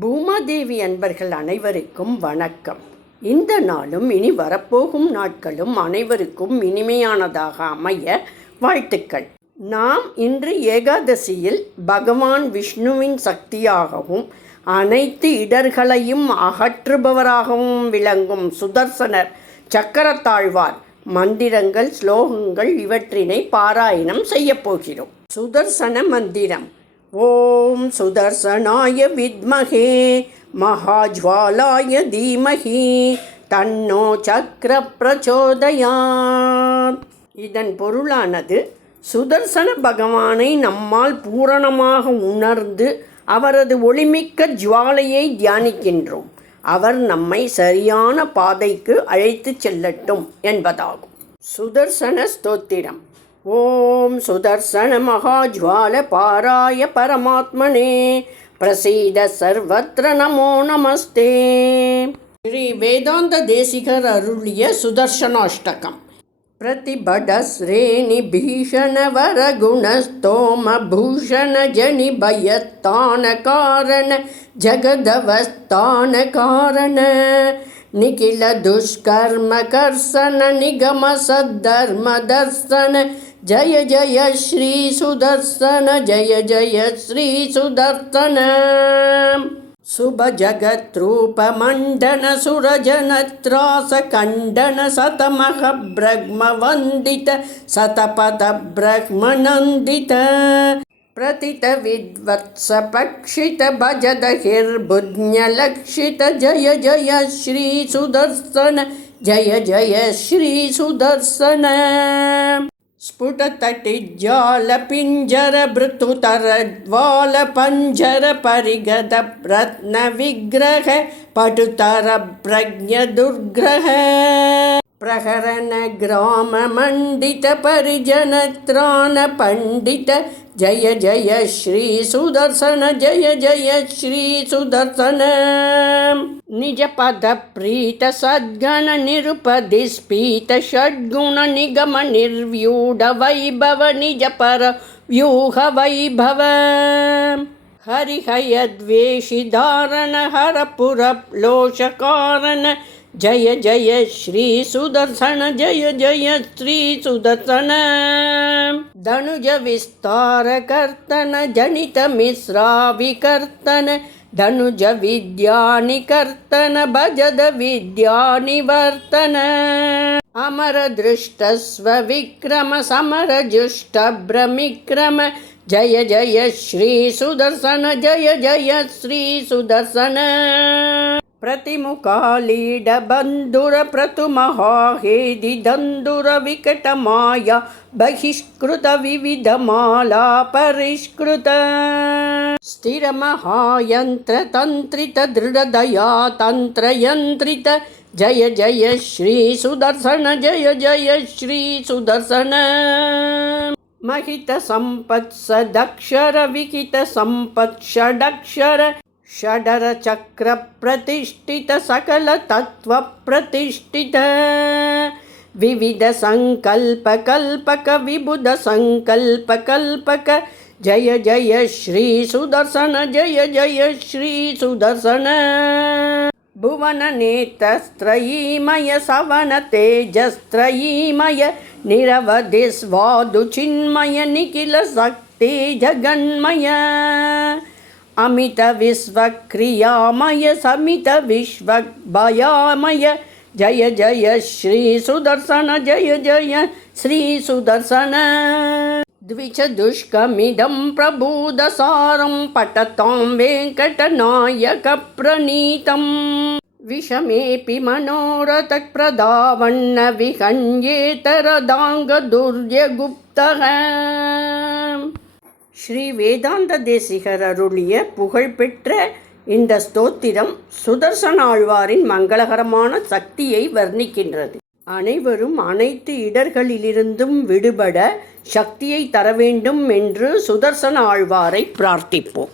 பூமாதேவி அன்பர்கள் அனைவருக்கும் வணக்கம். இந்த நாளும் இனி வரப்போகும் நாட்களும் அனைவருக்கும் இனிமையானதாக அமைய வாழ்த்துக்கள். நாம் இன்று ஏகாதசியில் பகவான் விஷ்ணுவின் சக்தியாகவும் அனைத்து இடர்களையும் அகற்றுபவராகவும் விளங்கும் சுதர்சனர் சக்கரத்தாழ்வார் மந்திரங்கள் ஸ்லோகங்கள் இவற்றினை பாராயணம் செய்யப் போகிறோம். சுதர்சன மந்திரம். ஓம் சுதர்சனாய வித்மகே மகாஜ்வாலாய தீமகி தன்னோ சக்கர பிரச்சோதயாத். இதன் பொருளானது சுதர்சன பகவானை நம்மால் பூரணமாக உணர்ந்து அவரது ஒளிமிக்க ஜுவாலையை தியானிக்கின்றோம். அவர் நம்மை சரியான பாதைக்கு அழைத்துச் செல்லட்டும் என்பதாகும். சுதர்சன ஸ்தோத்திரம். ஓம் சுதர்சன மகாஜ்வால பாராய பரமாத்மனே பிரசீத சர்வத்திர நமோ நமஸ்தே ஸ்ரீ வேதாந்த தேசிகர் அருளிய சுதர்சனாஷ்டகம் प्रतिभटश्रेणिभीषणवरगुणस्तोमभूषणजनिभयत्तानकारण जगदवस्थानकारण निखिलदुष्कर्मकर्सन निगमसद्धर्मदर्शन जय जय श्रीसुदर्शन जय जय श्रीसुदर्शन सुरजनत्रासखण्डन सतमः ब्रह्मवन्दित शतपथब्रह्मनन्दित प्रतितविद्वत्सपक्षित भजदहिर्बुज्ञलक्षित जय जय श्रीसुदर्शन जय जय श्रीसुदर्शन स्फुटतटिज्जालपिञ्जरभृतुतरद्वालपञ्जरपरिगतरत्नविग्रह पटुतरप्रज्ञदुर्ग्रह। प्रहरणग्राममण्डितपरिजनत्राणपण्डित जय जय श्रीसुदर्शन जय जय श्रीसुदर्शन निजपदप्रीत सद्गण निरुपदिस्फीत षड्गुण निगम निर्व्यूढ वैभव निजपर व्यूह वैभव हरिहयद्वेषिधारण हरपुरलोषकारण जय जय श्री सुदर्शन, जय जय श्री सुदर्शन। धनुज विस्तार कर्तन, जनित मिश्रा विकर्तन, धनुज विद्यानिकर्तन भजद विद्यानिवर्तन अमरदृष्टस्वविक्रमसमरजुष्टभ्रमिक्रम जय जय श्री सुदर्शन, जय जय श्री सुदर्शन। प्रतिमुखालीडबन्धुरप्रतुमहाहेदिदन्दुरविकटमाया बहिष्कृतविविधमाला परिष्कृत स्थिरमहायन्त्रतन्त्रितदृढदया तन्त्रयन्त्रित जय जय श्रीसुदर्शन जय जय श्रीसुदर्शन महितसम्पत्सदक्षरविहितसम्पत्षडक्षर षडरचक्रप्रतिष्ठित सकलतत्त्वप्रतिष्ठित विविधसङ्कल्पकल्पक विबुधसङ्कल्पकल्पक जय जय श्रीसुदर्शन जय जय श्रीसुदर्शन भुवननेत्रस्त्रयीमय सवनतेजस्त्रयीमय निरवधिस्वादुचिन्मय निखिलशक्ति जगन्मय अमितविश्वक्रियामय समितविश्वभयामय जय जय श्रीसुदर्शन जय जय, श्री सुदर्शन। श्रीसुदर्शन द्विचदुष्कमिदं प्रबोधसारं पठतां वेङ्कटनायकप्रणीतम्। विषमेऽपि मनोरथप्रदावन्न विहन्येतरदाङ्गदुर्यगुप्तः ஸ்ரீ வேதாந்த தேசிகர் அருளிய புகழ்பெற்ற இந்த ஸ்தோத்திரம் சுதர்சன ஆழ்வாரின் மங்களகரமான சக்தியை வர்ணிக்கின்றது. அனைவரும் அனைத்து இடர்களிலிருந்தும் விடுபட சக்தியை தர வேண்டும் என்று சுதர்சன ஆழ்வாரை பிரார்த்திப்போம்.